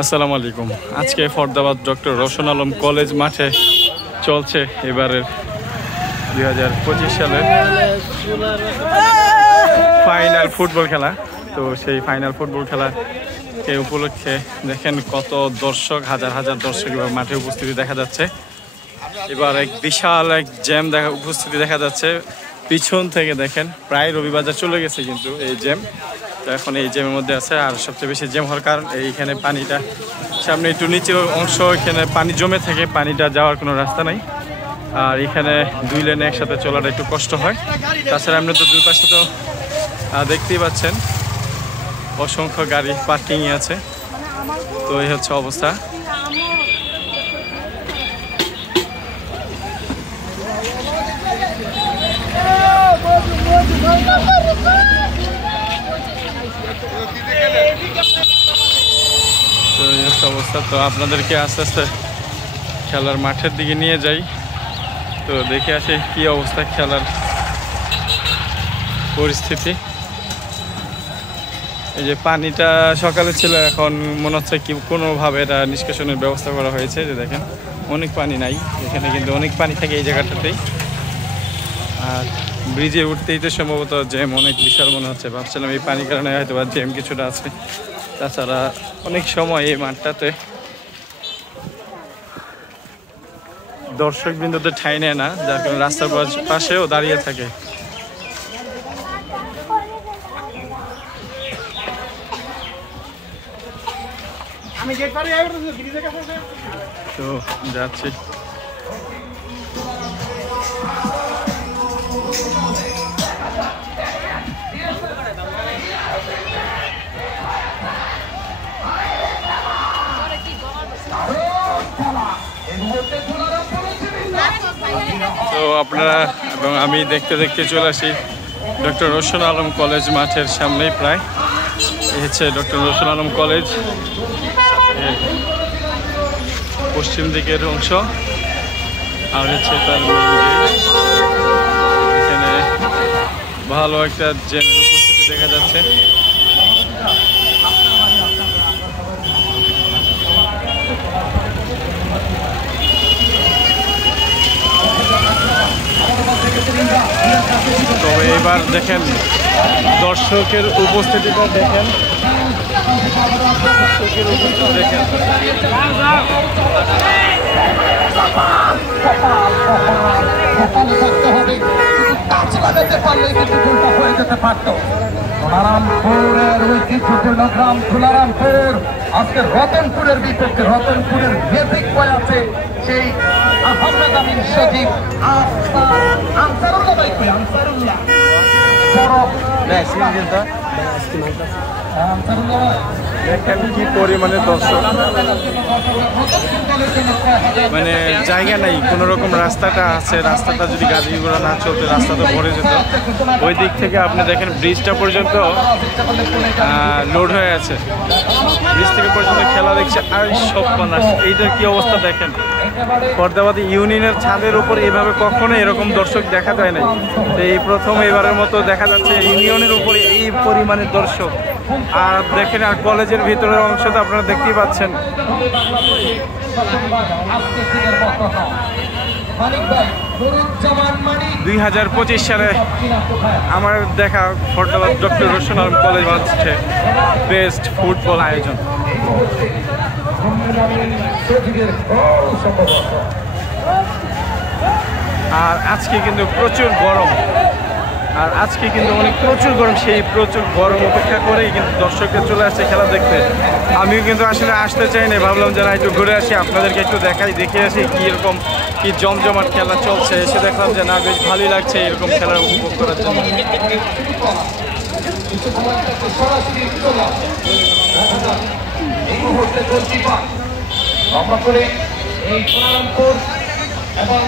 আসসালামু আলাইকুম। আজকে ফরদাবাদ ডক্টর রওশন আলম কলেজ মাঠে চলছে এবারের 2025 সালের ফাইনাল ফুটবল খেলা। তো সেই ফাইনাল ফুটবল খেলা এই উপলক্ষে দেখেন কত দর্শক, হাজার হাজার দর্শক এবার মাঠে উপস্থিতি দেখা যাচ্ছে। এবার এক বিশাল এক জ্যাম উপস্থিতি দেখা যাচ্ছে। পিছন থেকে দেখেন প্রায় রবিবাজার চলে গেছে কিন্তু এই জ্যাম। তো এখন এই জ্যামের মধ্যে আছে। আর সবচেয়ে বেশি জ্যাম হওয়ার কারণ এইখানে পানিটা সামনে একটু নিচের অংশ, এখানে পানি জমে থাকে, পানিটা যাওয়ার কোনো রাস্তা নাই। আর এখানে দুই লেনে একসাথে চলাটা একটু কষ্ট হয়। তাছাড়া আমরা তো দুই পাশে তো দেখতেই পাচ্ছেন অসংখ্য গাড়ি পার্কিংয়ে আছে। তো এই হচ্ছে অবস্থা। তো এই হচ্ছে অবস্থা। তো আপনাদেরকে আস্তে আস্তে খেলার মাঠের দিকে নিয়ে যাই। তো দেখে আসি কি অবস্থা খেলার পরিস্থিতি। এই যে পানিটা সকালে ছিল, এখন মনে হচ্ছে কি কোনোভাবে এটা নিষ্কাশনের ব্যবস্থা করা হয়েছে। যে দেখেন অনেক পানি নাই এখানে, কিন্তু অনেক পানি থাকে এই জায়গাটাতেই। আর ব্রিজে উঠতেই তো সম্ভবত জ্যাম অনেক বিশাল মনে হচ্ছে। ভাবছিলাম এই পানির কারণে হয়তো বা জ্যাম কিছুটা আছে। তাছাড়া অনেক সময় এই মাঠটাতে দর্শক বিন্দুতে ঠাঁই নেয় না, যার কারণে রাস্তার পাশেও দাঁড়িয়ে থাকে। তো যাচ্ছি। তো আপনারা এবং আমি দেখতে দেখতে চলে আসি ডক্টর রওশন আলম কলেজ মাঠের সামনেই। প্রায় এই হচ্ছে ডক্টর রওশন আলম কলেজ পশ্চিম দিকের অংশ। আর হচ্ছে তার এখানে ভালো একটা জ্যামের উপস্থিতি দেখা যাচ্ছে। তবে এবার দেখেন দর্শকের উপস্থিতিটা দেখেন, দর্শকের উপস্থিতি দেখেন। রামপুরের ঐতিহ্যপূর্ণ গ্রাম তুলারামপুর আজকে রতনপুরের বিপক্ষে, রতনপুরের বেসিক বয় আছে সেই আহমেদ আমিন সজীব আনসারুল্লাহ আনসারুল্লাহ দেখেন কি পরিমাণে দর্শক, মানে জায়গা নাই কোনো রকম। রাস্তাটা আছে, রাস্তাটা যদি গাড়ি ঘোড়া না চলতে রাস্তাটা ভরে যেত। ওই দিক থেকে আপনি দেখেন ব্রিজটা পর্যন্ত লোড হয়ে আছে, ব্রিজ থেকে পর্যন্ত খেলা দেখছে। আর সব মানুষ এইটার কি অবস্থা দেখেন। ফরদাবাদ ইউনিয়নের ছাদের উপর এভাবে কখনো এরকম দর্শক দেখা যায় নাই। এই প্রথম এবারের মতো দেখা যাচ্ছে ইউনিয়নের উপরে এই পরিমাণের দর্শক। আর দেখেন আর কলেজের ভিতরের অংশটা আপনারা দেখতেই পাচ্ছেন। 2025 সালে আমার দেখা ফরদাবাদ ডক্টর রওশন আলম কলেজ মাঠে বেস্ট ফুটবল আয়োজন। আর আজকে কিন্তু প্রচুর গরম, আর আজকে কিন্তু প্রচুর গরম। সেই প্রচুর গরম উপেক্ষা করেই কিন্তু দর্শকরা চলে আসছে খেলা দেখতে। আমিও কিন্তু আসলে আসতে চাই না, ভাবলাম যে না একটু ঘুরে আসি, আপনাদেরকে একটু দেখে আসি কীরকম কি জমজমাট খেলা চলছে। এসে দেখলাম যে না বেশ ভালোই লাগছে এরকম খেলা উপভোগ করার জন্য। এবং